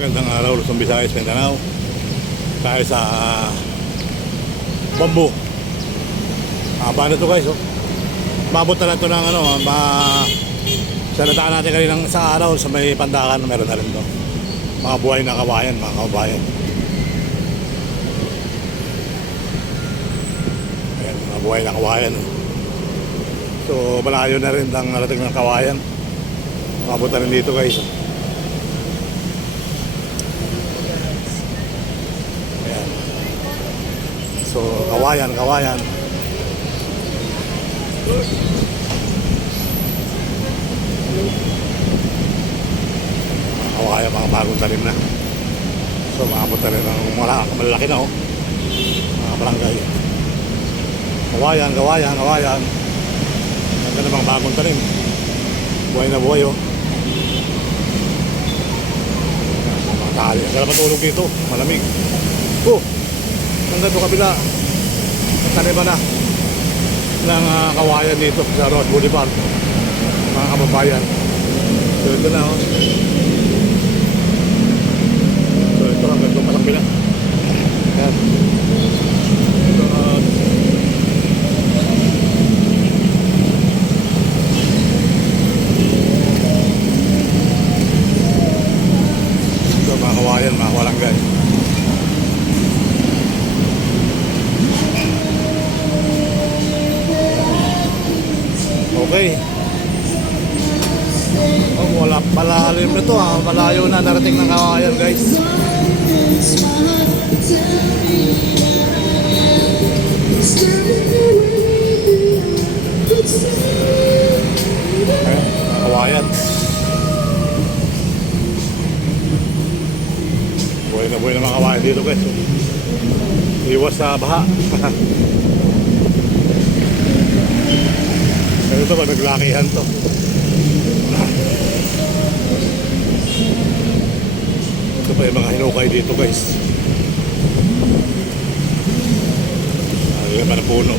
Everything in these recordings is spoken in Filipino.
Magandang araw, Luzon, Visayas, Mindanao. Tayo sa Bambu. Paano to guys, oh. Mabot na lang ito ng sa nataan natin kaninang sa araw sa may Pandakan, meron na rin to. Mga buhay na kawayan, mga kabayan. Ayan, mga buhay na kawayan, oh. So malayo na rin ang narating ng kawayan. Mabot na rin dito guys, oh. So, kawayan. Kawayan, mga bagong talim na. So, maabot na rin ng malalaki na, oh. Mga barangay. Kawayan. Ganda na mga bagong talim. Buhay na buhay, oh. Mga tali. Ang sarap matulog dito. Malamig. Oh! Hanggang ito kabila, taniman na ng kawayan dito sa Ross Boulevard, mga kababayan. So ito na, oh. So ito hanggang ito pasang bila. Yan. Ito mga kawayan, mga walanggan. Okay. Oh, wala malalim na to, ha. Malayo na narating ng kawayan guys. Okay, kawayan. Buhay na mga kawayan dito guys. Iwas sa baha. Ito ba, naglakihan to. Ito pa yung mga hinukay dito guys. Yung mga puno.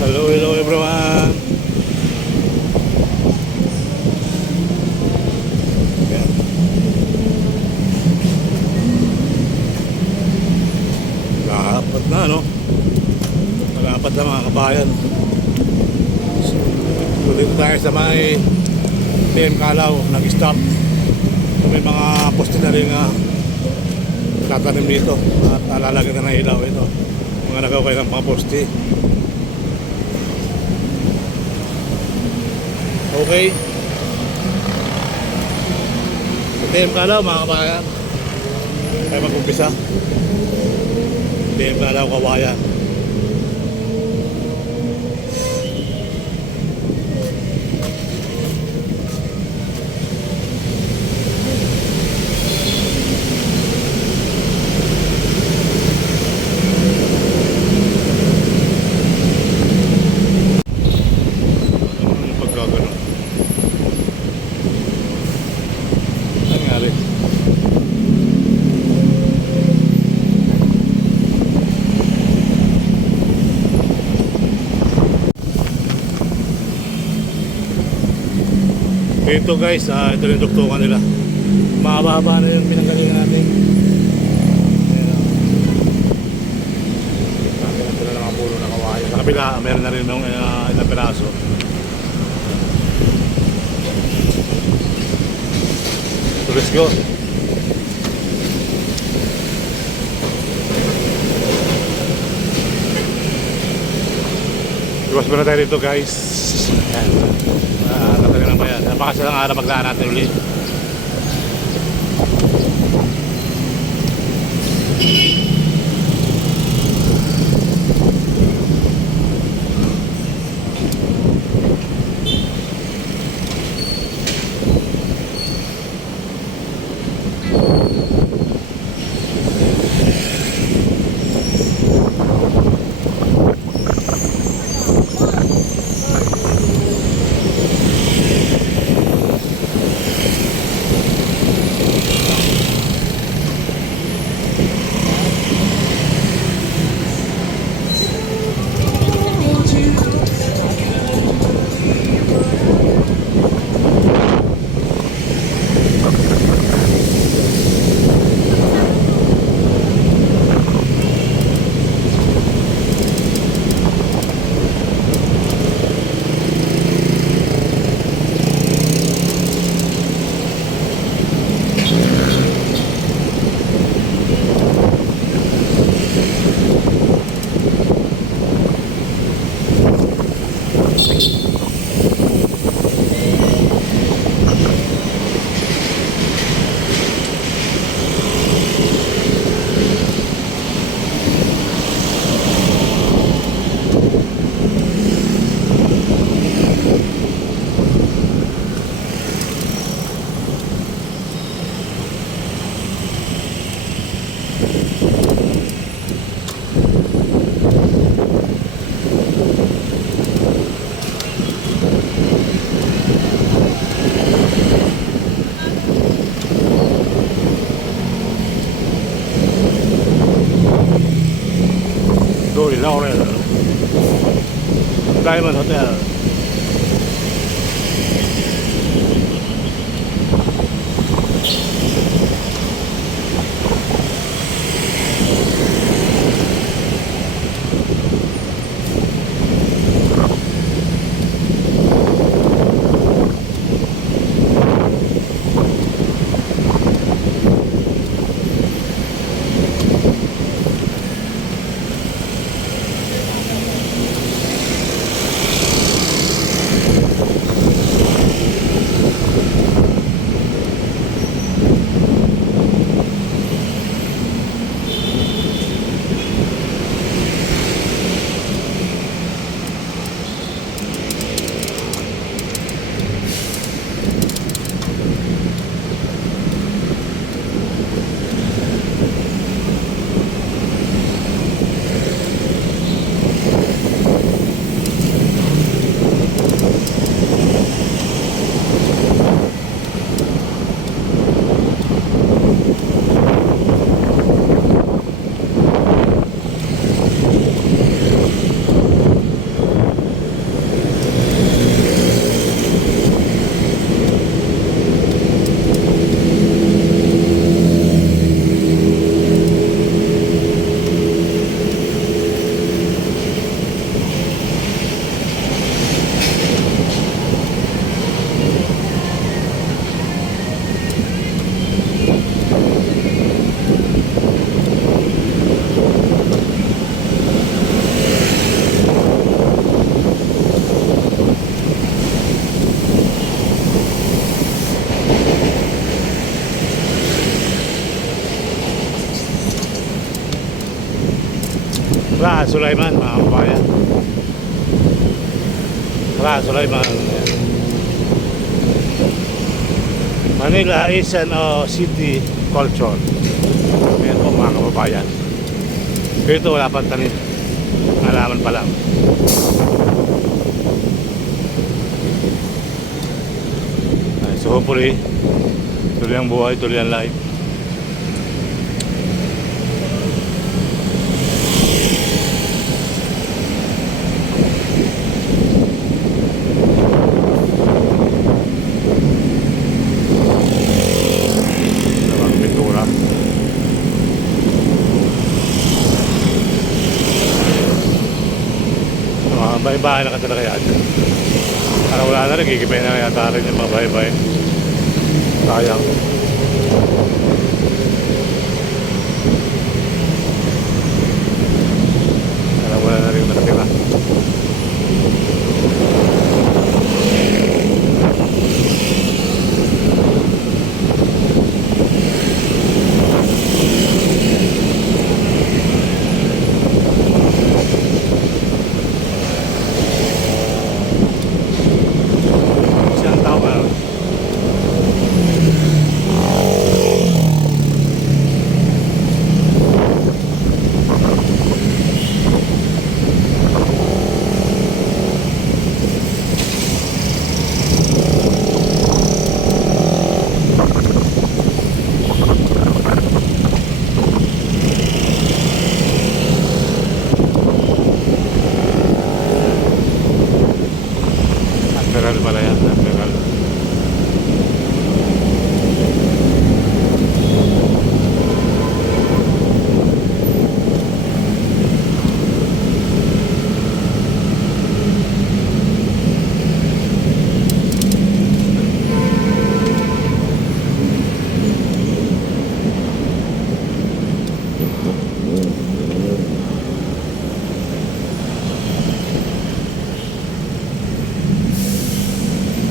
Hello everyone. Yan. Malapad na, no? Malapad na mga kabayan. So dito tayo sa may PM Kalaw, nag-stop. So, may mga poste na rin tatanim dito at lalagyan na ng ilaw ito. Mga nagaway ng mga poste. Okay. Sa PM Kalaw mga kabayan, tayo mag-umpisa. PM Kalaw, kawayan. Ito guys, ito rin duktungan nila. Mahaba na yung pinanggalingan natin. Ito na lang ang puno na kawayan. Sa kabila, meron na rin yung ilang piraso. So let's go. Iwas muna tayo dito guys. Ayan. Tatagal lang pa yan. Napakasalang araw maglaan natin ulit. Doy Laurel Diamond Hotel. Sulaiman, mga kabayan. Sulaiman. Manila is an city culture. Ayan po mga kababayan. Ito wala pang tanim. Alaman pa lang. So hopefully, tuloy ang buhay, tuloy ang life. Bahay-bahay na katala kaya dyan. Para wala na rin, kikipay na yata rin yung mga bahay-bahay. Sayang. Para wala na rin matira.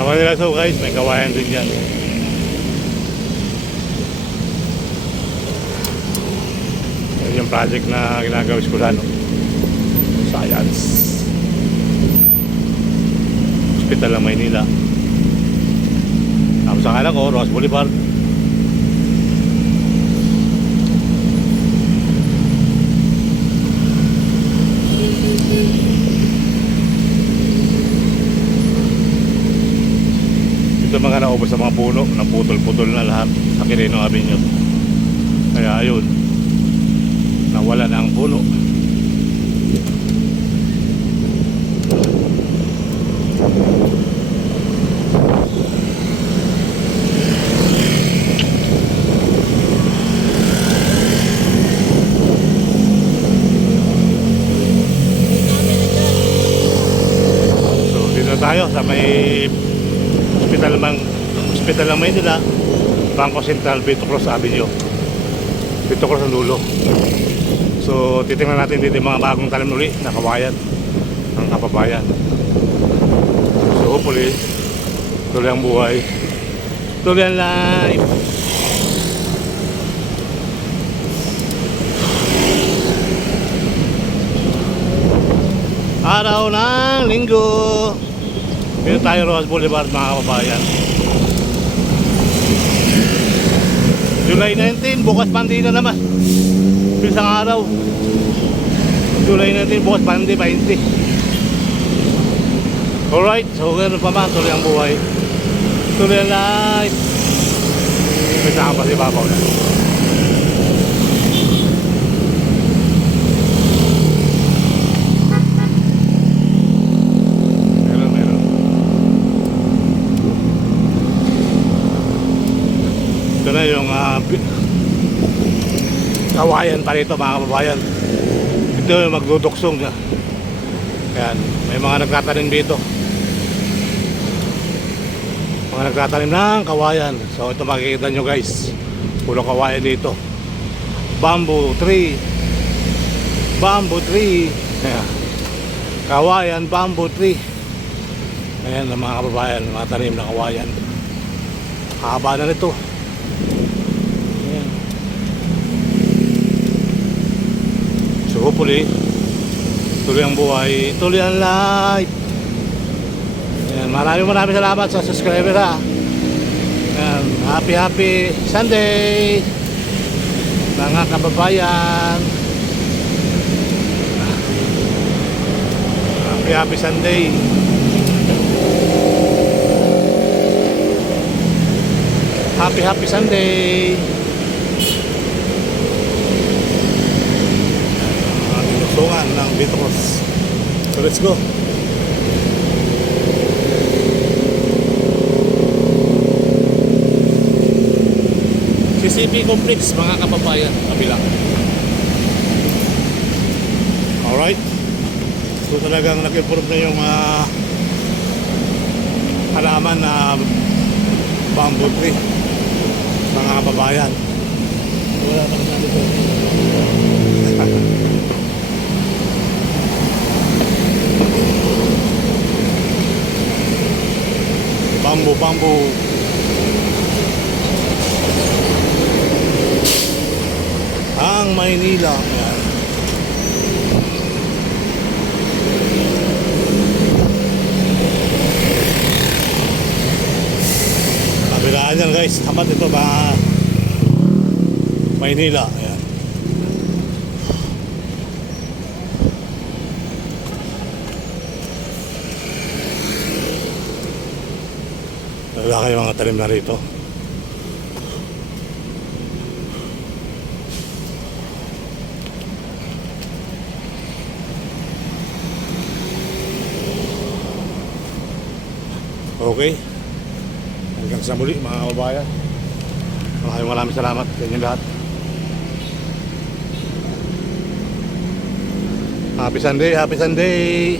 Sa Manila so guys, may kawayan din dyan. Yan yung project na ginagawa ko no? Science Hospital ng Maynila. Tapos ang anak ko, Ross Boulevard. Ito mga naubos sa mga puno, naputol-putol na lahat sa Quirino Avenue. Kaya ayun, nawala na ang puno. tayo sa may hospital ng Maynila, Bangko Sentral, Vito Cruz Avenue, Vito Cruz ang dulo. So titingnan natin dito yung mga bagong talim uli na kawayan ng kapabayan. So hopefully tuloy ang buhay, tuloy ang life. Araw ng linggo dito tayo Rojas Boulevard mga kababayan. July 19, bukas pandi na naman. Isang araw. July 19, bukas pandi 20. Alright, so ganoon pa man, tuloy ang buhay, tuloy ang life. May saan pa si Babaw na. Ito na yung kawayan pa rito mga kababayan. Ito yung magduduksong niya. Ayan, may mga nagtatanim dito, mga nagtatanim ng kawayan. So ito makikita nyo guys, puro kawayan dito. Bamboo tree, bamboo tree. Ayan, kawayan, bamboo tree. Ayan ang mga kababayan, mga tanim na kawayan. Haba na nito. So hopefully tuloy ang buhay, tuloy ang life. Ayan, maraming salamat sa subscriber ha. Ayan, happy Sunday mga kababayan. Happy Sunday. Happy Sunday. Tungan ng Vito Cruz. So let's go. CCP Complex mga kababayan, kabila. Alright. So talagang nag-improve na yung halaman na bamboo tree mga kababayan. Wala pa naman dito. Bamboo. Ang Maynila. Kabilaan yan guys, tapat ito ba Maynila. Ayan. Wala kayo mga talim na rito. Okay. Hanggang sa muli mga kababayan. Maraming salamat sa inyo lahat. Happy Sunday.